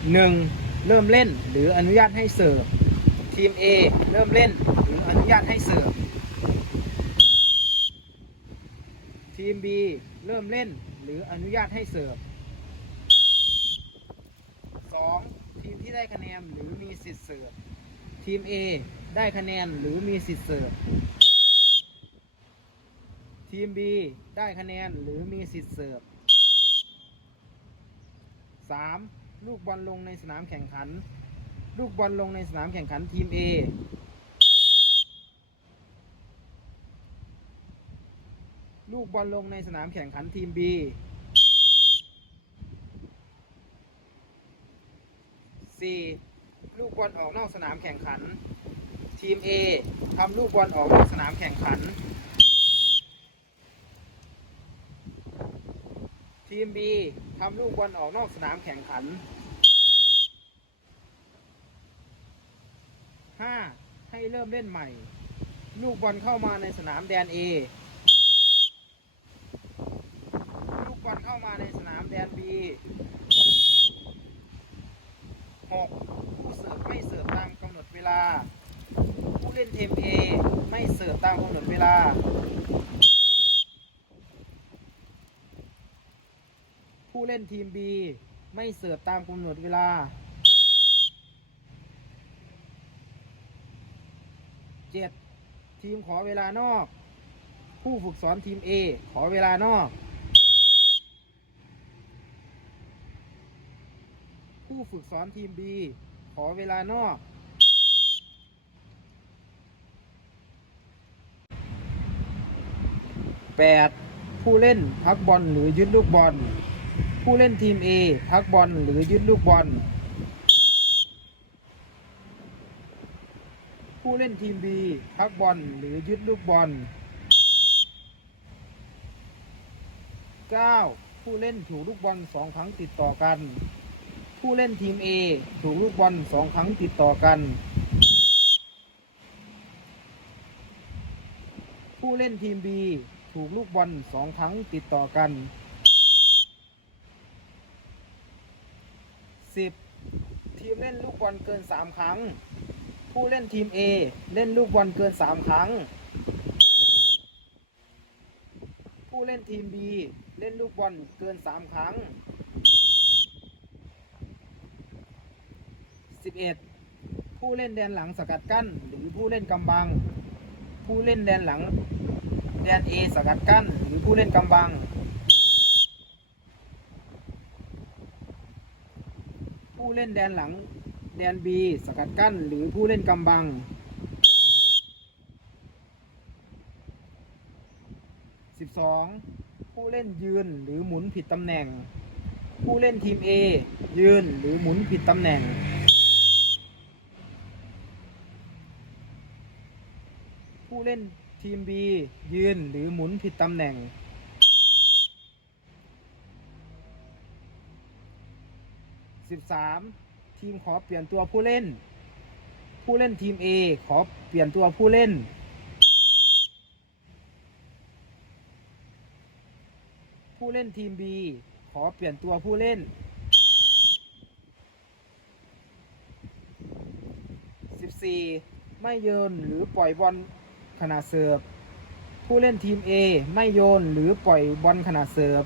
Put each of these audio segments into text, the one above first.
1. เริ่มเล่นหรืออนุญาตให้เสิร์ฟทีม A เริ่มเล่นหรืออนุญาตให้เสิร์ฟทีม B เริ่มเล่นหรืออนุญาตให้เสิร์ฟ 2. ทีมที่ได้คะแนนหรือมีสิทธิ์เสิร์ฟทีม A ได้คะแนนหรือมีสิทธิ์เสิร์ฟทีม B ได้คะแนนหรือมีสิทธิ์เสิร์ฟ 3. ลูกบอลลงในสนามแข่งขัน ลูกบอลลงในสนามแข่งขันทีม A ลูกบอลลงในสนามแข่งขันทีม B 4. ลูกบอลออกนอกสนามแข่งขัน ทีม A ทำลูกบอลออกนอกสนามแข่งขัน ทีม B ทำลูกบอลออกนอกสนามแข่งขัน 5. ให้เริ่มเล่นใหม่ ลูกบอลเข้ามาในสนามแดน A ลูกบอลเข้ามาในสนามแดน B 6. ผู้เสิร์ฟไม่เสิร์ฟตามกำหนดเวลา ผู้เล่นทีม A ไม่เสิร์ฟตามกำหนดเวลา ผู้เล่นทีม B ไม่เสิร์ฟตามกำหนดเวลา 7. ทีมขอเวลานอก ผู้ฝึกสอนทีม A ขอเวลานอก ผู้ฝึกสอนทีม B ขอเวลานอก 8. ผู้เล่นพักบอลหรือยึดลูกบอล ผู้เล่นทีม A พักบอลหรือยึดลูกบอล ผู้เล่นทีม B พักบอลหรือยึดลูกบอล 9. ผู้เล่นถูกลูกบอลสองครั้งติดต่อกัน ผู้เล่นทีม A ถูกลูกบอลสองครั้งติดต่อกัน ผู้เล่นทีม B ถูกลูกบอลสองครั้งติดต่อกัน 10. ทีมเล่นลูกบอลเกิน 3 ครั้ง ผู้เล่นทีม A เล่นลูกบอลเกิน 3 ครั้ง ผู้เล่นทีม B เล่นลูกบอลเกิน 3 ครั้ง 11. ผู้เล่นแดนหลังสกัดกั้น หรือผู้เล่นกำบัง ผู้เล่นแดนหลังแดน A สกัดกั้น หรือผู้เล่นกำบัง ผู้เล่นแดนหลังแดน B สกัดกั้น หรือผู้เล่นกำบัง 12. ผู้เล่นยืนหรือหมุนผิดตำแหน่ง ผู้เล่นทีม A ยืนหรือหมุนผิดตำแหน่ง ผู้เล่นทีม B ยืนหรือหมุนผิดตำแหน่ง 13. ทีมขอเปลี่ยนตัวผู้เล่น ผู้เล่นทีม A ขอเปลี่ยนตัวผู้เล่น ผู้เล่นทีม B ขอเปลี่ยนตัวผู้เล่น 14. ไม่โยนหรือปล่อยบอลขณะเสิร์ฟ ผู้เล่นทีม A ไม่โยนหรือปล่อยบอลขณะเสิร์ฟ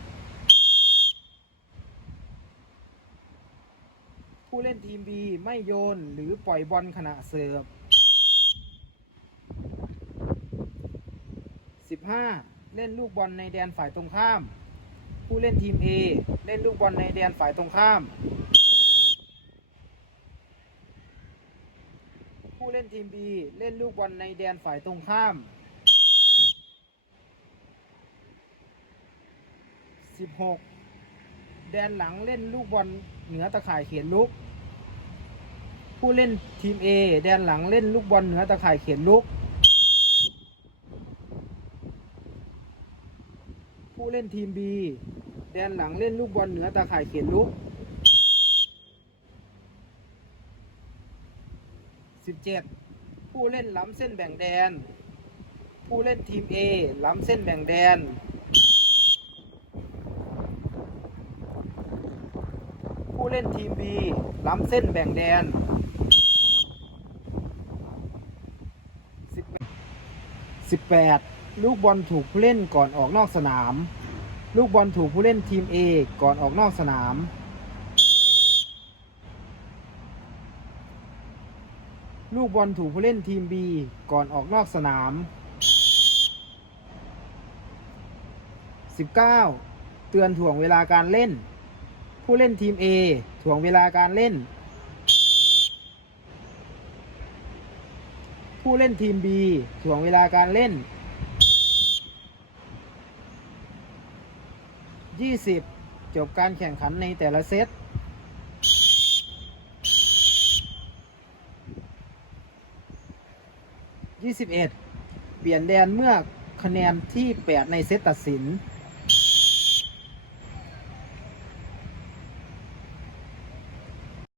ผู้เล่นทีม B ไม่โยนหรือปล่อยบอลขณะเสิร์ฟ 15. เล่นลูกบอลในแดนฝ่ายตรงข้าม ผู้เล่นทีม A เล่นลูกบอลในแดนฝ่ายตรงข้าม ผู้เล่นทีม B เล่นลูกบอลในแดนฝ่ายตรงข้าม 16 แดนหลังเล่นลูกบอลเหนือตะข่ายเขียนลุก ผู้เล่นทีม A แดนหลังเล่นลูกบอลเหนือตะข่ายเขียนลุก ผู้เล่นทีม B แดนหลังเล่นลูกบอลเหนือตาข่ายเขียนลุก 17. ผู้เล่นล้ำเส้นแบ่งแดน ผู้เล่นทีม A ล้ำเส้นแบ่งแดนผู้เล่นเล่นทีม B ล้ำเส้นแบ่งแดน 18 ลูกบอลถูกผู้เล่นก่อนออกนอกสนาม ลูกบอลถูกผู้เล่นทีม A ก่อนออกนอกสนาม ลูกบอลถูกผู้เล่นทีม B ก่อนออกนอกสนาม 19 เตือนถ่วงเวลาการเล่น ผู้เล่นทีม A ถ่วงเวลาการเล่น ผู้เล่นทีม B ถ่วงเวลาการเล่น 20 จบการแข่งขันในแต่ละเซต21 เปลี่ยนแดนเมื่อคะแนนที่ 8 ในเซตตัดสิน